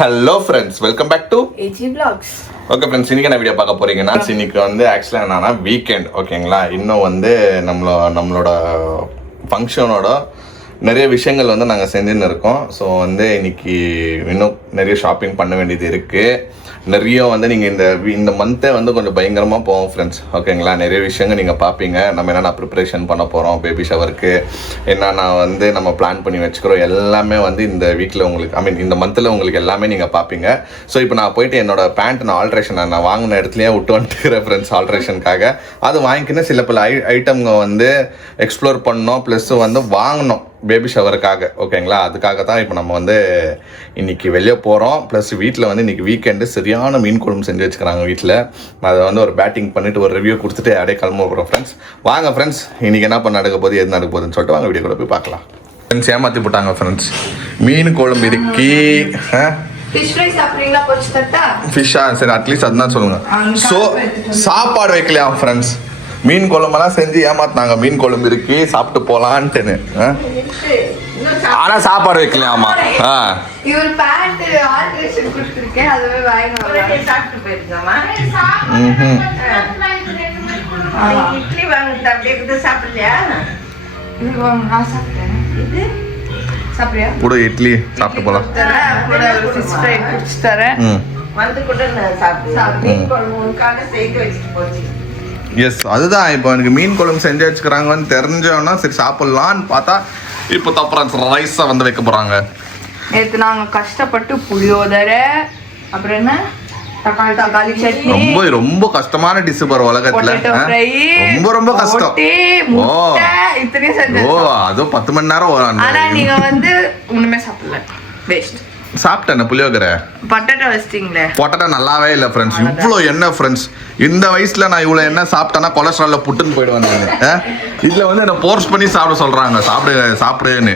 Hello friends, welcome back to AG vlogs. Okay friends, இன்னைக்கு என்ன video பார்க்க போறீங்கன்னா, இன்னைக்கு வந்து ஆக்சுவலாக என்னன்னா வீக்கெண்ட். ஓகேங்களா, இன்னும் வந்து நம்மளோட ஃபங்க்ஷனோட நிறைய விஷயங்கள் வந்து நாங்கள் செஞ்சுன்னு இருக்கோம். ஸோ வந்து இன்னைக்கு இன்னும் நிறைய ஷாப்பிங் பண்ண வேண்டியது இருக்குது. நிறைய வந்து நீங்கள் இந்த மந்த்தே வந்து கொஞ்சம் பயங்கரமாக போவோம் ஃப்ரெண்ட்ஸ். ஓகேங்களா, நிறைய விஷயங்கள் நீங்கள் பார்ப்பீங்க. நம்ம என்னென்ன ப்ரிப்பரேஷன் பண்ண போகிறோம், பேபி ஷவருக்கு என்னென்ன வந்து நம்ம பிளான் பண்ணி வச்சுக்கிறோம், எல்லாமே வந்து இந்த வீக்கில் உங்களுக்கு இந்த மந்தில் உங்களுக்கு எல்லாமே நீங்கள் பார்ப்பீங்க. ஸோ இப்போ நான் போயிட்டு என்னோட பேண்ட் ஆல்ட்ரேஷன் நான் வாங்கின இடத்துலையே விட்டு வந்துட்டுக்கிறேன் ஃப்ரெண்ட்ஸ், ஆல்ட்ரேஷனுக்காக. அது வாங்கிக்கின்னு சில பல ஐட்டம்ங்க வந்து எக்ஸ்ப்ளோர் பண்ணோம், ப்ளஸ் வந்து வாங்கினோம் பேபி ஷவருக்காக. ஓகேங்களா, அதுக்காக தான் இப்போ நம்ம வந்து இன்றைக்கி வெளியே போகிறோம். ப்ளஸ் வீட்டில் வந்து இன்றைக்கி வீக்கெண்டு சரியான மீன் குழம்பு செஞ்சு வச்சுக்கிறாங்க வீட்டில். அதை வந்து ஒரு பேட்டிங் பண்ணிவிட்டு ஒரு ரிவ்யூ கொடுத்துட்டு அப்படியே கிளம்ப போகிறோம் ஃப்ரெண்ட்ஸ். வாங்க ஃப்ரெண்ட்ஸ், இன்றைக்கி என்ன பண்ண நடக்க போகுது, எது நடக்க போகுதுன்னு சொல்லிட்டு வாங்க வீடியோ கூட போய் பார்க்கலாம். ஃப்ரெண்ட்ஸ் ஏமாற்றி போட்டாங்க ஃப்ரெண்ட்ஸ். மீன் குழம்பு இருக்கி ஃபிஷ் ஃப்ரை சாப்பிடுறீங்களா? பொரிச்சு தட்டா? ஃபிஷ்ஷா? சரி, அட்லீஸ்ட் அதுதான் சொல்லுங்கள். ஸோ சாப்பாடு வைக்கலையா ஃப்ரெண்ட்ஸ்? மீன் குழம்பெல்லாம் செஞ்சு ஏமாத்தினாங்க. மீன் குழம்பு இருக்கு, சாப்பிட்டு போலான்ட்டுன்னு. ஆனா சாப்பாடு வைக்கலையாமா. இவர் பேண்ட் ஆல்ட்ரேஷன் கொடுத்துருக்கேன், அதுவே வாங்கி சாப்பிட்டு போயிருக்கோமா. இட்லி வாங்கிட்டு அப்படியே சாப்பிடலையா? நான் சாப்பிட்டேன். இது சாப்பிடுறியா? கூட இட்லி சாப்பிட்டு போலாம். கூட ஒரு ஃபிஷ் ஃப்ரை குடிச்சு தரேன். வந்து கூட சாப்பிட்டு மீன் குழம்புக்காக செய்து வச்சுட்டு போச்சு. எஸ், அதுதான். இப்போ எனக்கு மீன் குழம்பு செஞ்சு வச்சுக்கிறாங்கன்னு தெரிஞ்சோன்னா சரி சாப்பிட்லான்னு பார்த்தா இப்போ தப்புறம் ரைஸை வந்து வைக்க போகிறாங்க. நேற்று நாங்கள் கஷ்டப்பட்டு புளியோதரை, அப்புறம் என்ன தக்காளி சட்னி, ரொம்ப ரொம்ப கஷ்டமான டிஷ் பாரு உலகத்துல. ரொம்ப ரொம்ப கஷ்டம். இத்தனையும் செஞ்சு. ஓ, அதுவும் 10 மணி நேரம். ஆனா நீங்க வந்து ஒண்ணுமே சாப்பிடல, வேஸ்ட். சாப்பிட்டேன் புளியோகரை. பொட்டேட்டோ வச்சிட்டீங்களே. பொட்டேட்டோ நல்லாவே இல்லை ஃப்ரெண்ட்ஸ். இவ்வளோ எண்ணெய் ஃப்ரெண்ட்ஸ். இந்த வயசுல நான் இவ்வளோ எண்ணெய் சாப்பிட்டேன்னா கொலஸ்ட்ரால்ல புட்டுன்னு போயிடுவேன் நான். இதுல வந்து என்ன ஃபோர்ஸ் பண்ணி சாப்பிட சொல்றாங்க, சாப்பிடுன்னு.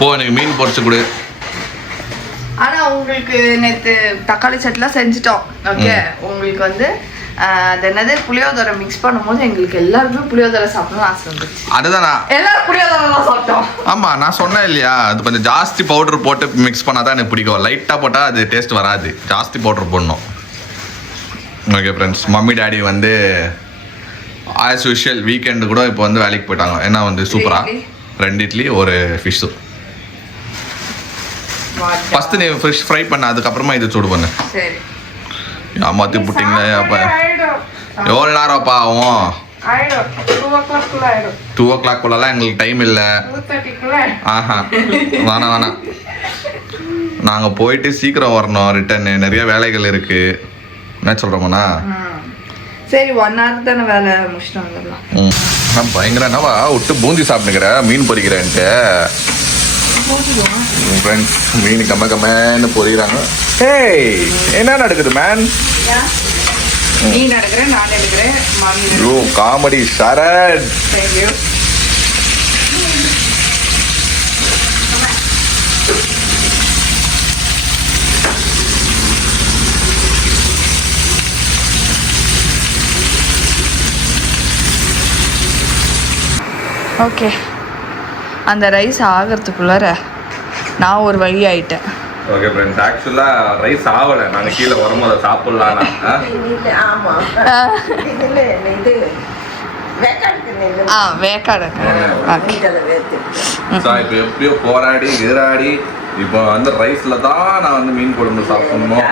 போ, எனக்கு மீன் பொரிச்சு கொடு. ஆனா உங்களுக்கு நேற்று தக்காளி சட்னிலாம் செஞ்சுட்டோம். ஓகே, உங்களுக்கு வந்து அது என்னது புளியோதரை மிக்ஸ் பண்ணும்போது எங்களுக்கு எல்லாருமே புளியோதரை சாப்பிடணும்னு ஆசை வந்துச்சு. அதுதான் எல்லாரும் புளியோதரை தான் சாப்பிட்டோம். ஆமா, நான் சொன்னேன் இல்லையா, அது கொஞ்சம் ஜாஸ்தி பவுடர் போட்டு மிக்ஸ் பண்ணாதான் எனக்கு பிடிக்கும். லைட்டா போட்டா அது டேஸ்ட் வராது, ஜாஸ்தி பவுடர் போடணும். ஓகே ஃப்ரெண்ட்ஸ், மம்மி டாடி வந்து ஆஸ் யூஷுவல் வீக்கெண்டு கூட இப்போ வந்து வேலைக்கு போயிட்டாங்க. ஏன்னா வந்து சூப்பரா 2 இட்லி ஒரு ஃபிஷ்ஷு. ஃபர்ஸ்ட் நீ ஃபிஷ் ஃப்ரை பண்ண, அதுக்கப்புறமா இது சூடு பண்ணு. சரி, ஏமாத்தி புட்டிங்களே. அப்போ எவ்வளோ நேரம்ப்பா ஆகும்? 2 o'clock குள்ளலாம் எங்களுக்கு டைம் இல்லை. ஆஹா, வேணாம். நாங்கள் போயிட்டு சீக்கிரம் வரணும், ரிட்டர்னு நிறைய வேலைகள் இருக்கு. என்ன சொல்கிறோம்னா சரி, 1 hour தானே வேலை முடிச்சுட்டு வந்துடலாம். பயங்கர என்னவா விட்டு பூந்தி சாப்பிட்டுக்கிற மீன் பொரிக்கிறேன்ட்டு. ஃப்ரெண்ட்ஸ், மீன் கம்மன்னு பொரிக்கிறாங்க. ஏய், என்ன நடக்குது மேன்? நீ நடக்கிறேன், நான் எடுக்கிறேன். ஐயோ, காமெடி சரட். தேங்க்யூ. ஓகே, அந்த ரைஸ் ஆகிறதுக்குள்ளார நான் ஒரு வழி ஆயிட்டேன். ஓகே ஃப்ரெண்ட்ஸ், ஆக்சுவலாக ரைஸ் ஆகலை. நாங்கள் கீழே வரும்போது சாப்பிட்லாம். வேக்காடு. ஸோ இப்போ எப்படியோ போராடி ஏறாடி இப்போ வந்து ரைஸ்ல தான் நான் வந்து மீன் குழம்பு சாப்பிடணும்.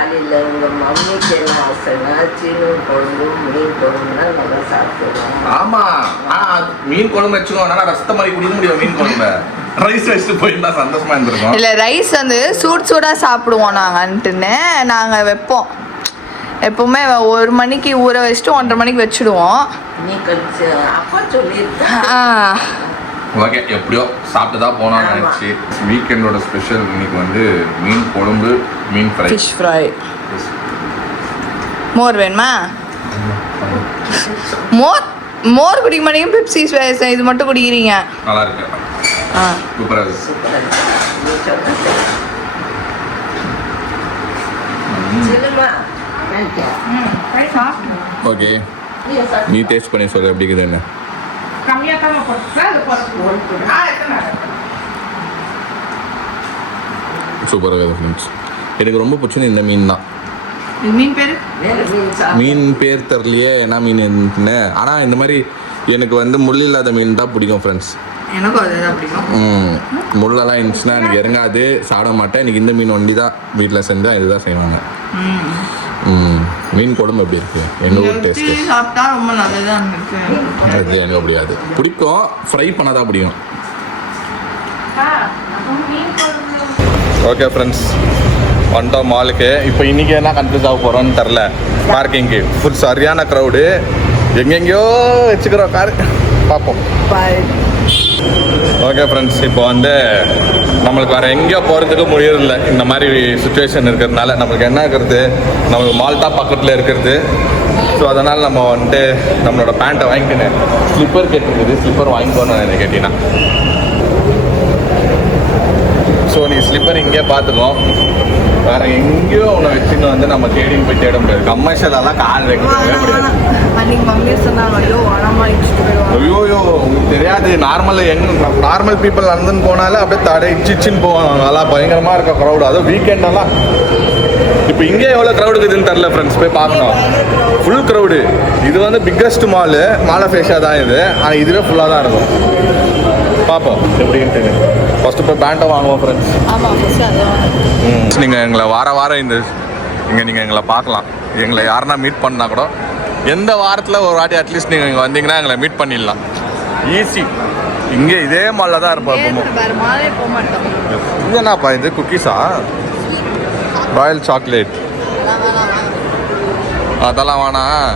ஆமா, மீன் குழம்பு வச்சுக்கோங்க, ரசத்தை மாதிரி குடிக்க முடியும். மீன் குழம்பு ரைஸ் வச்சுட்டு போயிருந்தா சந்தோஷமா இருந்திருக்கும். இல்லை, ரைஸ் வந்து சூடாக சாப்பிடுவோம் நாங்கன்ட்டுன்னு நாங்கள் வைப்போம். எப்பவுமே 1 மணிக்கு ஊற வச்சுட்டு 1:30 மணிக்கு வச்சுடுவோம். ஓகே, எப்படியோ சாப்பிட்டு தான் போனான்னு நினச்சி. வீக்கெண்டோட ஸ்பெஷல் இன்னைக்கு வந்து மீன் குழம்பு, மீன் ஃப்ரை, ஃபிஷ் ஃப்ரை. மோர் வேணுமா? மோர் குடிக்க மாட்டேங்க, பெப்சி இது மட்டும் குடிக்கிறீங்க. நல்லா இருக்கு. சூப்பரா இருக்கு. ஓகே, நீ டேஸ்ட் பண்ணி சொல்லு எப்படி இருக்குது என்ன. கம்மியாக தான் போட்டு அது போட்டு சூப்பராக இருக்குது ஃப்ரெண்ட்ஸ். எனக்கு ரொம்ப பிடிச்சது இந்த மீன் தான். மீன் பேர் மீன் பேர் தெரியலையே என்ன மீன். ஆனால் இந்த மாதிரி எனக்கு வந்து முள் இல்லாத மீன் தான் பிடிக்கும் ஃப்ரெண்ட்ஸ். எனக்கும் அதுதான் பிடிக்கும். முள்ளெல்லாம் இருந்துச்சுன்னா எனக்கு இறங்காது, சாப்பிட மாட்டேன். எனக்கு இந்த மீன் ஒண்டி தான் வீட்டில் செஞ்சால் இதுதான் செய்வாங்க. மீன் குழம்பு எப்படி இருக்கு? எங்கள் ஊர் டேஸ்ட்டு சாப்பிட்டா ரொம்ப நல்லதான் இருக்கு. அது எனக்கு பிடிக்காது, பிடிக்கும் ஃப்ரை பண்ணாதான் பிடிக்கும். ஓகே ஃப்ரெண்ட்ஸ், வந்துட்டோம் மாலுக்கு. இப்போ இன்றைக்கி என்ன கன்ஃபியூஸ் ஆக போகிறோன்னு தெரில. பார்க்கிங்க்கு ஃபுல் சரியான க்ரௌடு, எங்கெங்கேயோ வச்சுக்கிறோம் கார், பார்ப்போம். ஓகே ஃப்ரெண்ட்ஸ், இப்போ வந்து நம்மளுக்கு வேறு எங்கேயோ போகிறதுக்கு முடியறதில்ல. இந்த மாதிரி சுச்சுவேஷன் இருக்கிறதுனால நம்மளுக்கு என்ன இருக்கிறது, நம்மளுக்கு மால்ட்டா பக்கத்தில் இருக்கிறது. ஸோ அதனால் நம்ம வந்துட்டு நம்மளோட பேண்ட்டை வாங்கிக்கினேன். ஸ்லிப்பர் கேட்டுருக்குது, ஸ்லிப்பர் வாங்கிக்கோன்னு என்ன கேட்டீங்கன்னா. ஸோ நீ ஸ்லிப்பர் இங்கே பார்த்துக்கோம், வேறு எங்கேயோ உன்னை வச்சுன்னு வந்து நம்ம தேடின்னு போய் தேட முடியாது. கமர்ஷியலெல்லாம் கால் வைக்கவே முடியாது. ஐயோயோ உங்களுக்கு தெரியாது, நார்மல் பீப்புள் நடந்துன்னு போனாலே அப்படியே தடை இச்சின்னு போவாங்க. நல்லா பயங்கரமாக இருக்க க்ரௌடு, அதுவும் வீக்கெண்டெல்லாம். இப்போ இங்கே எவ்வளோ க்ரௌடு இருக்குதுன்னு தெரில ஃப்ரெண்ட்ஸ், போய் பார்க்கணும். Full crowd. இது வந்து பிக்கஸ்ட் மாலை ஃபேஷியா தான் இது, ஆனால் இதுவே ஃபுல்லாக தான் இருக்கும். பார்ப்போம் எப்படின்ட்டு. ஃபஸ்ட்டு போய் பேண்ட்டை வாங்குவோம் ஃப்ரெண்ட்ஸ். நீங்கள் எங்களை வாரம் இந்த இங்கே நீங்கள் எங்களை பார்க்கலாம். எங்களை யாருன்னா மீட் பண்ணால் கூட எந்த வாரத்தில் ஒரு வாட்டி அட்லீஸ்ட் நீங்கள் இங்கே வந்தீங்கன்னா எங்களை மீட் பண்ணிடலாம். ஈஸி. இங்கே இதே மாலில் தான் இருப்போம். இது என்னப்பா இது? குக்கீஸா? ராயல் சாக்லேட் அதெல்லாம் வேணாம்.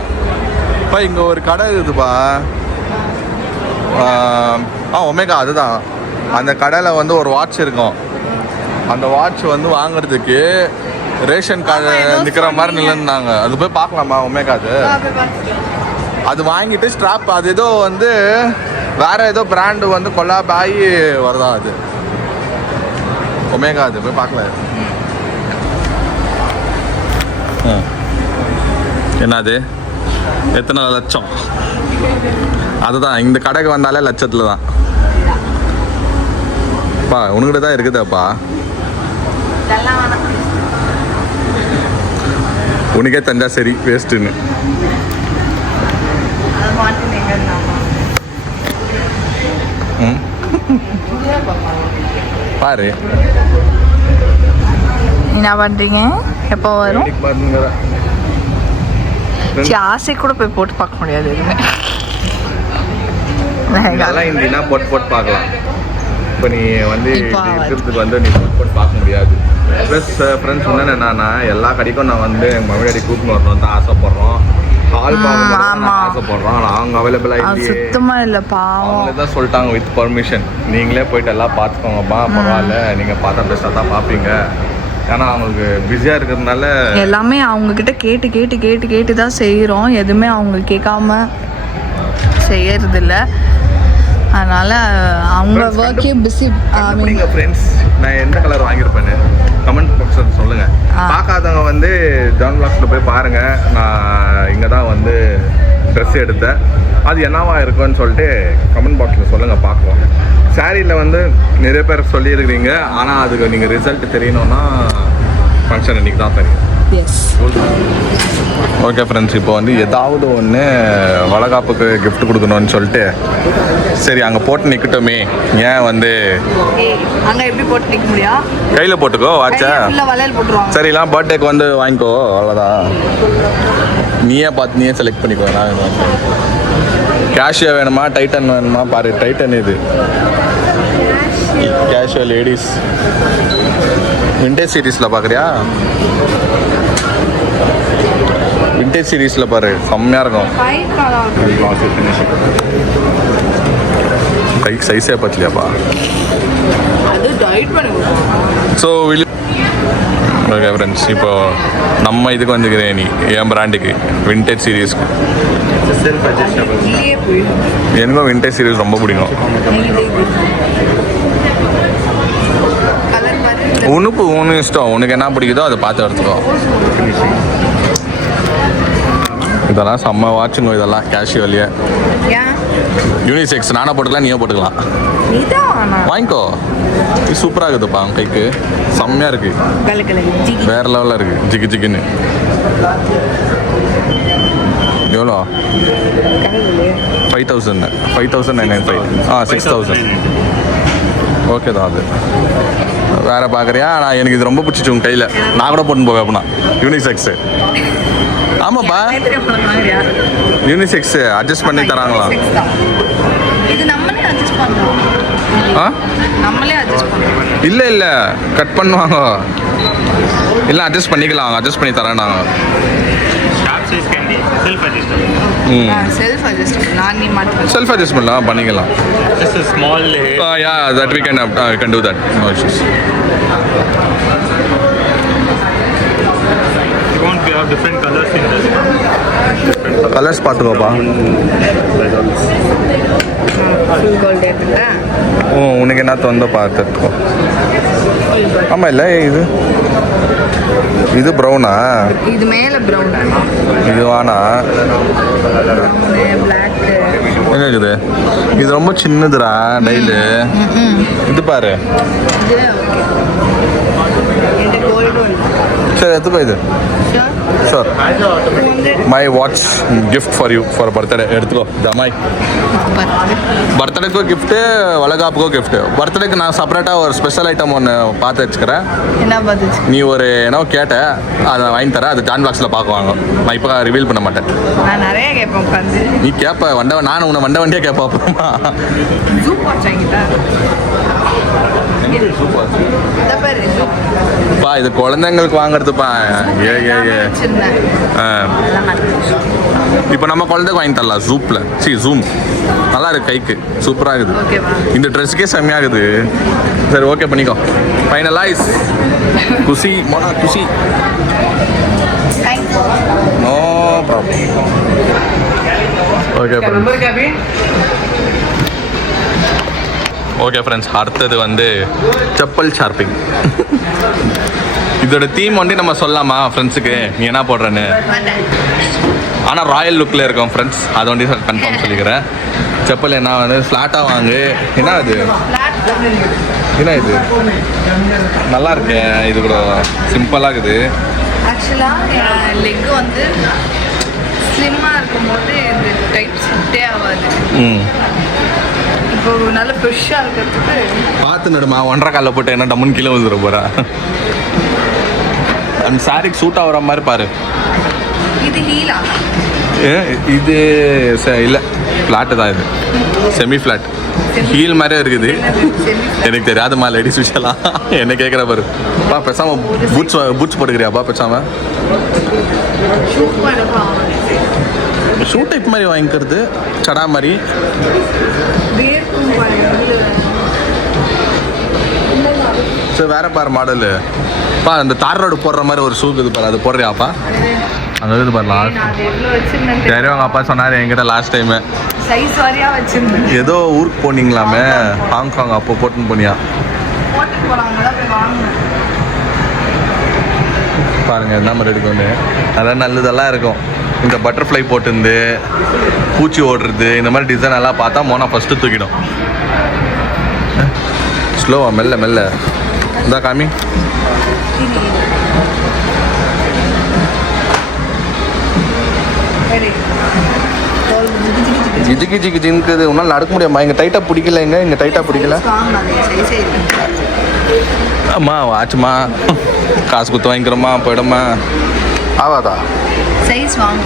இப்போ இங்கே ஒரு கடை இருக்குதுப்பா. ஒமேகா, அதுதான். அந்த கடையில் வந்து ஒரு வாட்ச் இருக்கும். அந்த வாட்ச் வந்து வாங்குறதுக்கு ரேஷன் கார்டு நிற்கிற மாதிரி நிலந்தாங்க. அது போய் பார்க்கலாமா ஒமேகா? அது வாங்கிட்டு ஸ்ட்ராப், அது ஏதோ வந்து வேற ஏதோ பிராண்டு வந்து கொலாப் ஆகி வருதா அது ஒமேகா. அது போய் பார்க்கலாம். என்னது? எத்தனை லட்சம்? அதுதான், இந்த கடைக்கு வந்தாலே லட்சத்தில் தான். பா உனக்கிட்ட தான் இருக்குதாப்பா. உனக்கே தந்தா சரி, வேஸ்ட்டுன்னு. பாரு என்ன பண்றீங்க? எப்போ வரும்? ஆசை கூட போய் போட்டு பார்க்க முடியாது. இதெல்லாம் போட்டு பார்க்கலாம். இப்போ நீ வந்து இருக்கிறதுக்கு வந்து நீ போட்டு பார்க்க முடியாது. ப்ளஸ் ஃப்ரெண்ட்ஸ் சொன்னேன் என்னன்னா, எல்லா கடைக்கும் நான் வந்து எங்கள் மறுபடியும் கூப்பிட்டு வரணும் தான் ஆசைப்பட்றோம். ஹால் பார்க்கணும் ஆசைப்பட்றோம். ஆனால் அவங்க அவைலபிளாக சுத்தமாக இல்லைப்பா. அவங்களே தான் சொல்லிட்டாங்க வித் பர்மிஷன், நீங்களே போயிட்டு எல்லாம் பார்த்துக்கோங்கப்பா, பரவாயில்ல, நீங்கள் பார்த்தா பெஸ்ட்டாக தான் பார்ப்பீங்க. ஏன்னா அவங்களுக்கு பிஸியாக இருக்கிறதுனால எல்லாமே அவங்கக்கிட்ட கேட்டு கேட்டு கேட்டு கேட்டு தான் செய்கிறோம். எதுவுமே அவங்க கேட்காம செய்யறதில்ல. அதனால் அவங்க ஒர்க்கே பிஸி. நீங்கள் ஃப்ரெண்ட்ஸ், நான் எந்த கலர் வாங்கியிருப்பேன்னு கமெண்ட் பாக்ஸில் சொல்லுங்கள். பார்க்காதவங்க வந்து ஜான் பிளாக்ஸில் போய் பாருங்கள். நான் இங்கே தான் வந்து ட்ரெஸ் எடுத்தேன். அது என்னவா இருக்குன்னு சொல்லிட்டு கமெண்ட் பாக்ஸில் சொல்லுங்கள், பார்க்கலாம். சாரியில் வந்து நிறைய பேர் சொல்லியிருக்கிறீங்க, ஆனால் அதுக்கு நீங்கள் ரிசல்ட் தெரியணும்னா ஃபங்க்ஷன் இன்றைக்கி தான் தெரியும். ஓகே ஃப்ரெண்ட்ஸ், இப்போ வந்து ஏதாவது ஒன்று வளகாப்புக்கு கிஃப்ட் கொடுக்கணும்னு சொல்லிட்டு சரி அங்கே போட்டு நிற்கட்டுமே. ஏன் வந்து அங்கே எப்படி போட்டு நிற்க முடியும்? கையில் போட்டுக்கோ வாட்சா. சரிலாம் பர்த்டேக்கு வந்து வாங்கிக்கோ, அவ்வளோதான். நீயே பார்த்து நீயே செலக்ட் பண்ணிக்கோ. நான் கேஷியா வேணுமா டைட்டன் வேணுமா? பாரு, டைட்டன் இது கேஷியா லேடிஸ் விண்டேஜ் சீரீஸில் பார்க்குறியா? விண்டேஜ் சீரீஸில் பாரு, செம்மையாக இருக்கும். கைக்கு சைஸே பத்தலையாப்பா. ஸோ ஓகே ஃப்ரெண்ட்ஸ், இப்போ நம்ம இதுக்கு வந்துக்கிறேன். நீ என் பிராண்டுக்கு விண்டேஜ் சீரீஸ்க்கு எனக்கும் விண்டேஜ் சீரீஸ் ரொம்ப பிடிக்கும். உனக்கு ஒன்று இஷ்டம், உனக்கு என்ன பிடிக்குதோ அதை பார்த்து எடுத்துக்கோ. இதெல்லாம் செம்ம வாட்சுங்க. இதெல்லாம் கேஷுவலியா யூனிசெக்ஸ். நானே போட்டுக்கலாம், நீயே போட்டுக்கலாம். இதான் வேணாம். வாங்கிக்கோ. இது சூப்பராக இருக்குதுப்பா உன் கைக்கு, செம்மையாக இருக்கு, வேற லெவலில் இருக்கு, ஜிகு ஜிகுன்னு. எவ்வளோ? 5,000 5,995. 6,000. ஓகே தான் அது. வேற பார்க்குறியா? நான் எனக்கு இது ரொம்ப பிடிச்சிச்சு உங்கள் கையில், நான் கூட போட்டுன்னு போவேன் அப்படின்னா. யூனிசெக்ஸு. ஆமாப்பா, யூனிசெக்ஸு அட்ஜஸ்ட் பண்ணி தராங்களா? இது நம்மளே அட்ஜஸ்ட் பண்ணலாம். ஆ, நம்மளே அட்ஜஸ்ட் பண்ணலாம். இல்லை இல்லை, கட் பண்ணுவாங்க, இல்லை அட்ஜஸ்ட் பண்ணிக்கலாம், அட்ஜஸ்ட் பண்ணி தரேன் நாங்கள். Self adjustable. நான் நீ மட்டும் செல்ஃப் அட்ஜஸ்ட்மெண்ட்லாம் பண்ணிக்கலாம். Just a small hair. Yeah, that we can do that. No issues. You want to have different colors in this. Colours பார்த்துக்கோப்பா. ஃபுல் கோல்ட் ஏத்துட்டா. உனக்கு என்ன தோந்தோ பார்த்துக்கோ. ஆமாம், இல்லை இது ப்ரௌனா? இது மேல பிரவுன், இது வானா? பிளாக். என்ன இருக்குது? இது ரொம்ப சின்னதுடா டைலு. இது பாரு. இது ஓகே. இந்த கோல்ட் ஒன். சரி, எடுத்துக்கோ இது. Sure. Sure. My watch gift for you for birthday. எடுத்துக்கோ. ஜமாய் பர்த்டேக்கும் கிஃப்ட்டு, வளகாப்புக்கும் கிஃப்ட்டு. பர்த்டேக்கு நான் செப்பரேட்டாக ஒரு ஸ்பெஷல் ஐட்டம் ஒன்று பார்த்து வச்சுக்கிறேன். என்ன பார்த்துச்சு? நீ ஒரு என்ன கேட்ட, அதை வாங்கி தரேன். அது ஜான் பாக்ஸில் பார்க்குவாங்க. நான் இப்போ ரிவீல் பண்ண மாட்டேன். நான் நிறைய கேட்பேன் உட்காந்து. நீ கேட்ப நான் உன்னை வண்டியாக கேட்பேன் அப்புறமா. ஜூப் வாட்சாங்கிட்டா பா, இது குழந்தைங்களுக்கு வாங்குறதுப்பா. இப்போ நம்ம குழந்தைக்கு வாங்கி தரலாம் ஜூப்பில். ஜூம் நல்லா இருக்கு, கைக்கு சூப்பராக இருக்குது. இந்த ட்ரெஸ்ஸுக்கே செம்மையாகுது. சரி, ஓகே பண்ணிக்கோ. ஃபைனலைஸ். குஷி மோனா, Khushi. No problem. Okay okay friends, அடுத்தது வந்து செப்பல் ஷார்ப்பிங். இதோட தீம் வந்து நம்ம சொல்லலாமா ஃப்ரெண்ட்ஸுக்கு, நீ என்ன போடுறேன்னு? ஆனால் ராயல் லுக்கில் இருக்கும் ஃப்ரெண்ட்ஸ், அதை வந்து கன்ஃபார்ம் சொல்லிக்கிறேன். செப்பல் என்ன வந்து ஃப்ளாட்டாக வாங்கு. என்ன இது? என்ன இது? நல்லா இருக்கு. இது கூட சிம்பிளாக இருக்குது. ஆக்சுவலாக லெக் வந்து ஸ்லிம்மாக இருக்கும்போது இந்த டைப் ஃபிட்டே ஆகாது. இப்போ நல்ல ஃப்ரெஷ்ஷாக இருக்கிறதுக்கு பார்த்து நடுமா. 1.5 காலில் போட்டு என்ன டம்முன்னு கீழே வந்துட போகிறா. அந்த சாரிக்கு சூட் ஆகிற மாதிரி பாரு. இது ஹீலா? இது இல்லை, ஃப்ளாட்டு தான். இது செமி ஃப்ளாட், ஹீல் மாதிரியே இருக்குது. எனக்கு தெரியாதுமா லேடிஸ் விஷயம்லாம். என்ன கேட்குற பாரு. பா பேசாமல் பூட்ஸ் போட்டுக்கிறியாப்பா பேசாமல்? ஷூ டைப் மாதிரி வாங்கிக்கிறது, சடா மாதிரி. சரி, வேற பாரு மாடலு. பா, இந்த தார் ரோடு போடுற மாதிரி ஒரு ஷூ இது பாரு, அது போடுறியாப்பா? அந்த இது பாரு. சரி, அவங்க அப்பா சொன்னார் என்கிட்ட லாஸ்ட் டைமு. சைஸ் வரையா வச்சிருந்தேன். ஏதோ ஊருக்கு போனீங்களாமே, ஹாங்காங், அப்போ போட்டுன்னு போனியா? பாருங்க என்ன மாதிரி எடுக்கணும்னு. அதான் நல்லதெல்லாம் இருக்கும். இந்த பட்டர்ஃப்ளை போட்டுருந்து பூச்சி ஓடுறது, இந்த மாதிரி டிசைன் எல்லாம் பார்த்தா மோனா ஃபஸ்ட்டு தூக்கிடும். ஸ்லோவா, மெல்ல மெல்ல. இந்த காமி. ஜிஜிக்கு ஜிக்கு ஜிங்குது. உன்னால் நடக்க முடியாமா? இங்கே டைட்டாக பிடிக்கல. இங்கே டைட்டாக பிடிக்கல. அம்மா வாச்சுமா, காசு கொடுத்து வாங்கிக்கிறோமா, போயிடுமா? ஆவாதா? சைஸ் வாங்க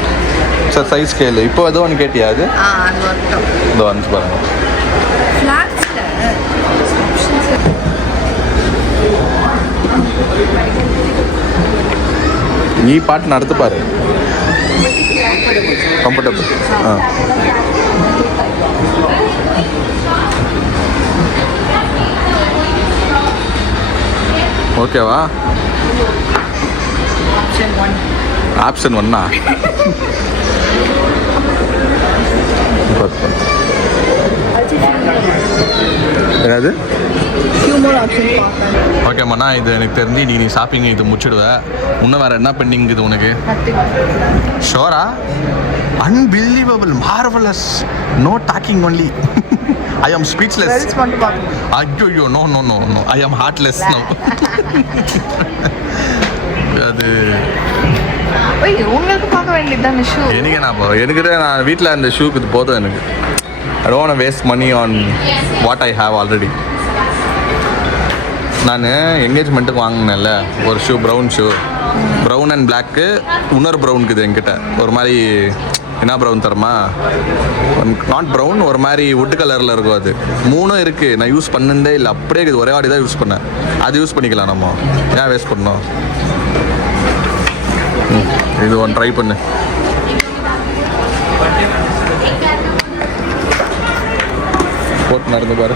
சார், சைஸ் கேளு. இப்போ ஏதோ ஒன்று கேட்டியா? அது இதோ வந்து பாருங்க. நீ பாட்டு நடத்து பாரு. கம்ஃபர்டபுள். ஓகேவா? ஆப்ஷன் 1. என்னது? ஓகேம்மா, இது எனக்கு தெரிஞ்சு நீ ஷாப்பிங் இது முடிச்சிடுவேன். இன்னும் வேறு என்ன பெண்டிங் இது உனக்கு? ஷோரா? Unbelievable, marvellous, no talking only. I am speechless. Bells மட்டும் பார்க்கணும். ஐயோ no no no no I am heartless no. அது ஓய் உங்களுக்கு பார்க்க வேண்டியதுதானே ஷூ. எனக்கு நான் வீட்டில் அந்த ஷூக்கு இது போதும் எனக்கு. I don't want waste money on what I have already. நான் என்கேஜ்மெண்ட்டுக்கு வாங்கினேன்ல ஒரு shoe, brown shoe, brown and black, இன்னொரு ப்ரௌனுக்குது என்கிட்ட ஒரு மாதிரி. என்ன ப்ரௌன் தரமா? நாட் ப்ரௌன், ஒரு மாதிரி வுட் கலரில் இருக்கும். அது 3 இருக்குது. நான் யூஸ் பண்ணதே இல்லை, அப்படியே இருக்குது. ஒரே வாடி தான் யூஸ் பண்ணேன். அது யூஸ் பண்ணிக்கலாம் நம்ம, ஏன் வேஸ்ட் பண்ணோம்? இது ஒன்று ட்ரை பண்ணு. போட்டு நடந்து பாரு.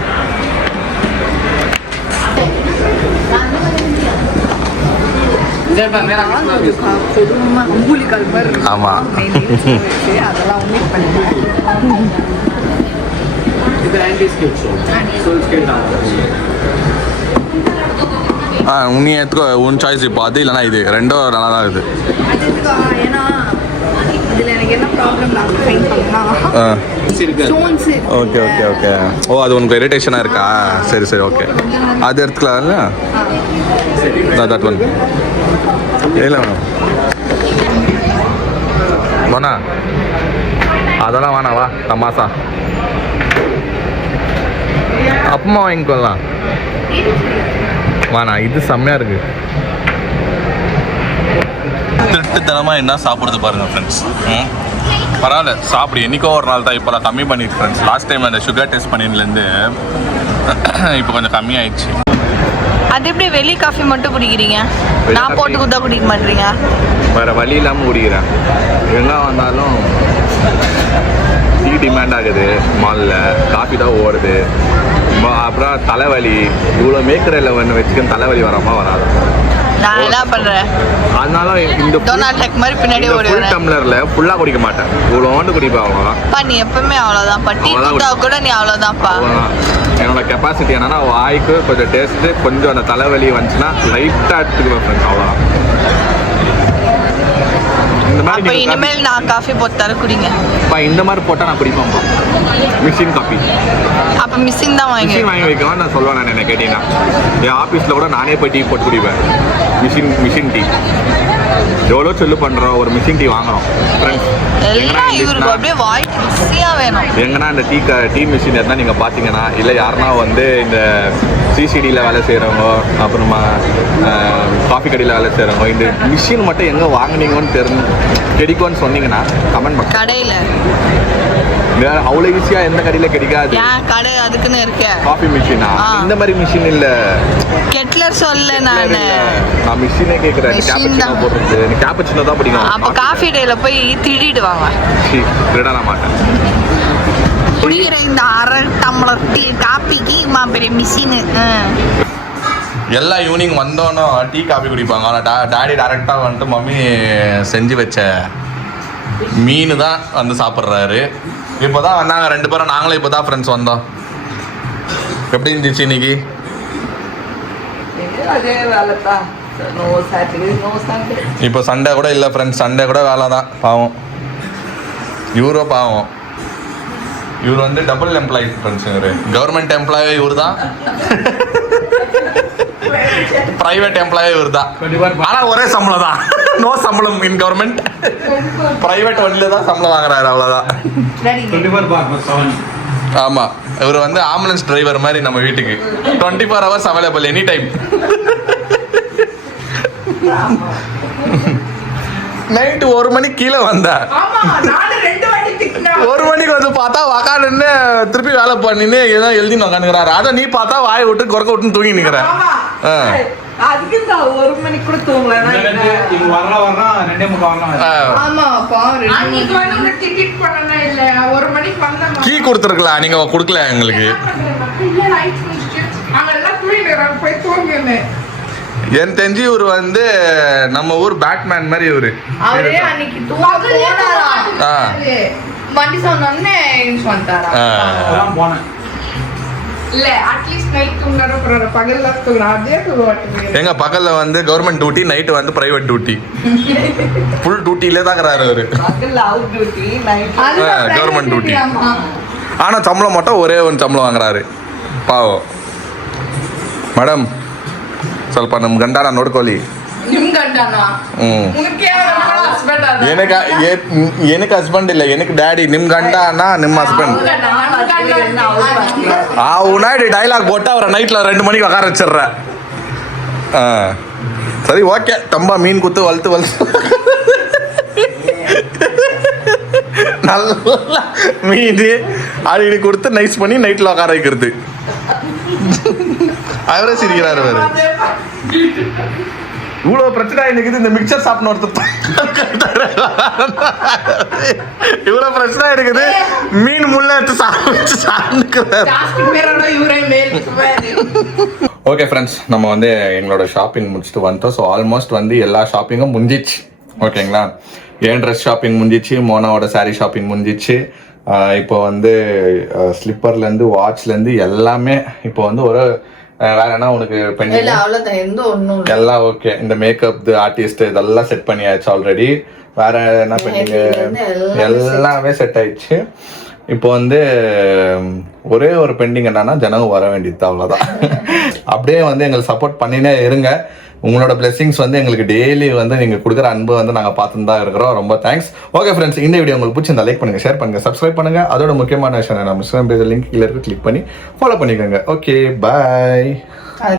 ஆமா அதெல்லாம் உன்னி எடுத்துக்கோ, உன் சாய்ஸ். இப்போ அது இல்லைனா இது ரெண்டும் நல்லா தான் இருக்குது. ஏன்னா இதில் எனக்கு என்ன ப்ராப்ளம் ஓகே ஓகே ஓகே. ஓ அது உனக்கு இரிட்டேஷனாக இருக்கா? சரி சரி ஓகே, அது எடுத்துக்கலாம்ல. தட் ஒன் இல்லை மேடம் வேணா, அதெல்லாம் வேணா. வா தமாசா அப்பமா வாங்கிக்கொள்ளலாம். வாண்ணா, இது செம்மையாக இருக்கு. திருட்டுத்தனமாக என்ன சாப்பிடுறது பாருங்க ஃப்ரெண்ட்ஸ். பரவாயில்ல சாப்பிடு, என்றைக்கோ ஒரு நாள் தான். இப்போலாம் கம்மி பண்ணிட்டு ஃப்ரெண்ட்ஸ். லாஸ்ட் டைம் அந்த சுகர் டெஸ்ட் பண்ணிலேருந்து இப்போ கொஞ்சம் கம்மியாயிடுச்சு. அது எப்படி வெளி காஃபி மட்டும் குடிக்கிறீங்க? நான் போட்டு கொடுத்தா குடிக்க மாட்டீங்க? வேறு வழி இல்லாமல் குடிக்கிறேன். எங்கே வந்தாலும் டீ டிமாண்ட் ஆகுது மாலில், காஃபி தான் ஓடுது. அப்புறம் தலைவலி, இவ்வளோ மேக்கரில் ஒன்று வச்சுக்கன்னு தலைவலி வராமல் வராது. நான் என்ன பண்றேன், அதனால இந்த டொனால்ட் டக் மாதிரி பின்னாடியே ஓடுவேன். டம்ளர்ல ஃபுல்லா குடிக்க மாட்டேன், இவ்வளோண்டு குடிப்பேன். அவ்வளோதான். நீ எப்பவுமே அவ்வளோதான். டீ குடித்தா கூட நீ அவ்வளோதான்ப்பா. என்னோட கெப்பாசிட்டி என்னன்னா, வாய்க்கு கொஞ்சம் டேஸ்ட்டு, கொஞ்சம் அந்த தலைவலி வந்துச்சுன்னா லைட்டாக எடுத்துக்குவேன் ஃப்ரெண்ட்ஸ், அவ்வளோதான். இந்த மாதிரி இனிமேல் நான் காஃபி போட்டாலும் குடிங்க. இந்த மாதிரி போட்டால் நான் குடிப்பேன்ப்பா. Machine coffee. அப்போ மிஷின் தான் வாங்கி வைக்கலாம் நான் சொல்லுவேன். நான் என்ன கேட்டீங்கன்னா, என் ஆஃபீஸில் கூட நானே போய் டீ போட்டு குடிப்பேன். மிஷின் டீ எவ்வளோ சொல்லு பண்ணுறோம், ஒரு மிஷின் டீ வாங்குறோம் ஃப்ரெண்ட்ஸ். எங்கன்னா இந்த டீ மிஷின் இருந்தால் நீங்கள் பார்த்தீங்கன்னா, இல்லை யாருன்னா வந்து இந்த சிசிடியில் வேலை செய்கிறவங்க, அப்புறமா காஃபி கடையில் வேலை செய்கிறவங்க, இந்த மிஷின் மட்டும் எங்கே வாங்கினீங்கன்னு கிடைக்கும்னு சொன்னீங்கன்னா கமெண்ட் பண்ண. கடையில் அவ்வளோ ஈஸியாக எந்த கடையில் கிடைக்காது. கடை அதுக்குன்னு இருக்கு. காஃபி மிஷினா இந்த மாதிரி மிஷின் இல்லை. கெட்லர் சொல்ல நான் மிஷினே கேட்குறேன். கேப்பச்சினோ போடுறது, எனக்கு கேப்பச்சினோ தான் பிடிக்கும். அப்போ காஃபி டேல போய் திருடிட்டு வாங்க. திருட மாட்டேன். குடிக்கிற இந்த 1/2 டம்ளர் டீ காஃபிக்கு பெரிய மிஷின். எல்லாம் ஈவினிங் வந்தோன்னே டீ காஃபி குடிப்பாங்க. ஆனால் டாடி டேரெக்டாக வந்துட்டு மம்மி செஞ்சு வச்ச மீன் தான் வந்து சாப்பிட்றாரு. இப்போ தான் வந்தாங்க 2 பேரும். நாங்களும் இப்போ தான் ஃப்ரெண்ட்ஸ் வந்தோம். எப்படி இருந்துச்சு இன்னைக்கு? இப்போ சண்டே கூட இல்லை ஃப்ரெண்ட்ஸ், சண்டே கூட வேலை தான். பாவம் இவரோ பாவம். இவர் வந்து டபுள் எம்ப்ளாயி ஃப்ரெண்ட்ஸ். இவர் கவர்மெண்ட் எம்ப்ளாயி இவர் தான், பிரைவேட் எம்ப்ளாயி இவர் தான். ஆனால் ஒரே சம்பளம் தான். நோ சம்பளம் இன் கவர்மெண்ட். பிரைவேட் வண்டியில தான் சம்பளம் வாங்குறாரு, அவ்வளோதான். ஆமாம், இவர் வந்து ஆம்புலன்ஸ் டிரைவர் மாதிரி நம்ம வீட்டுக்கு 24 hours available, any time. Night 1 மணிக்கு கீழே வந்தா, 1 மணிக்கு வந்து பார்த்தா உக்காந்துன்னு திருப்பி வேலை பண்ணின்னு ஏதோ எழுதின்னு உக்காந்துக்கிறாரு. அதை நீ பார்த்தா வாயை விட்டு குறைக்க விட்டுன்னு தூங்கி நிற்கிற. கீ கொடுத்துருக்கலாம், நீங்க கொடுக்கல எங்களுக்கு. என் தெரிஞ்சு இவரு வந்து நம்ம ஊர் பேட்மேன் மாதிரி. இவரு வண்டி சொன்னே வந்துட்டாரா? எங்க பகல்ல வந்து கவர்மெண்ட் டியூட்டி, நைட்டு வந்து பிரைவேட் டியூட்டி. ஃபுல் டியூட்டிலே தான் இருக்கிறாரு அவரு. Government duty. ஆனால் சம்பளம் மட்டும் ஒரே ಒಂದು சம்பளம் வாங்குறாரு ಪಾವು ಮೇಡಮ್ ಸ್ವಲ್ಪ ನಮ್ಮ ಗಂಡನ ನೋಡ್ಕೊಳ್ಳಿ ನಿಮ್ ಗಂಡನಾ ಏನಕ್ಕೆ ಹಸ್ಬೆಂಡ್ ಇಲ್ಲ ಏನಕ್ಕೆ ಡ್ಯಾಡಿ ನಿಮ್ಮ ಗಂಡ ಅಣ್ಣ ನಿಮ್ಮ ಹಸ್ಬೆಂಡ್ உன்னாடி டைலாக் போட்டு அவரை நைட்டில் 2 மணிக்கு உட்கார வச்சிடுற சரி ஓகே தம்பா மீன் குத்து வளர்த்து நல்லா மீன் அடி கொடுத்து நைஸ் பண்ணி நைட்டில் உட்கார வைக்கிறது அவரே சிரிக்கிறாரு வேறு இவ்வளோ பிரச்சனை எனக்கு இந்த மிக்சர் சாப்பிட்ணும் ஒருத்தர் இவ்வளோ பிரச்சனை இருக்குது மீன் முள்ள எடுத்து சாப்பிட்டுக்கிறார் ஓகே ஃப்ரெண்ட்ஸ் நம்ம வந்து எங்களோட ஷாப்பிங் முடிச்சுட்டு வந்துட்டோம் ஸோ ஆல்மோஸ்ட் வந்து எல்லா ஷாப்பிங்கும் முடிஞ்சிச்சு ஓகேங்களா என் ட்ரெஸ் ஷாப்பிங் முடிஞ்சிச்சு மோனாவோட சாரீ ஷாப்பிங் முடிஞ்சிச்சு இப்போ வந்து ஸ்லிப்பர்லேருந்து வாட்ச்லேருந்து எல்லாமே இப்போ வந்து ஒரு வேற என்ன உனக்கு பெண்டிங் எல்லாம் ஓகே இந்த மேக்கப் ஆர்டிஸ்ட் இதெல்லாம் செட் பண்ணியாச்சு ஆல்ரெடி வேற என்ன பெண்டிங் எல்லாமே செட் ஆயிடுச்சு இப்போ வந்து ஒரே ஒரு பெண்டிங் என்னன்னா ஜனங்க வர வேண்டியது அவ்வளோதான் அப்படியே வந்து எங்களுக்கு சப்போர்ட் பண்ணினே இருங்க உங்களோட பிளெஸிங்ஸ் வந்து எங்களுக்கு டெய்லி வந்து நீங்கள் கொடுக்குற அன்பு வந்து நாங்கள் பார்த்துட்டு தான் இருக்கிறோம் ரொம்ப தேங்க்ஸ் ஓகே ஃப்ரெண்ட்ஸ் இந்த வீடியோ உங்களுக்கு பிடிச்சிருந்தா லைக் பண்ணுங்கள் ஷேர் பண்ணுங்கள் சப்ஸ்கிரைப் பண்ணுங்கள் அதோட முக்கியமான விஷயம் நம்ம இன்ஸ்டாகிராம் பேஜ் லிங்க் கீழே இருக்கு கிளிக் பண்ணி ஃபாலோ பண்ணிக்கோங்க ஓகே பாய்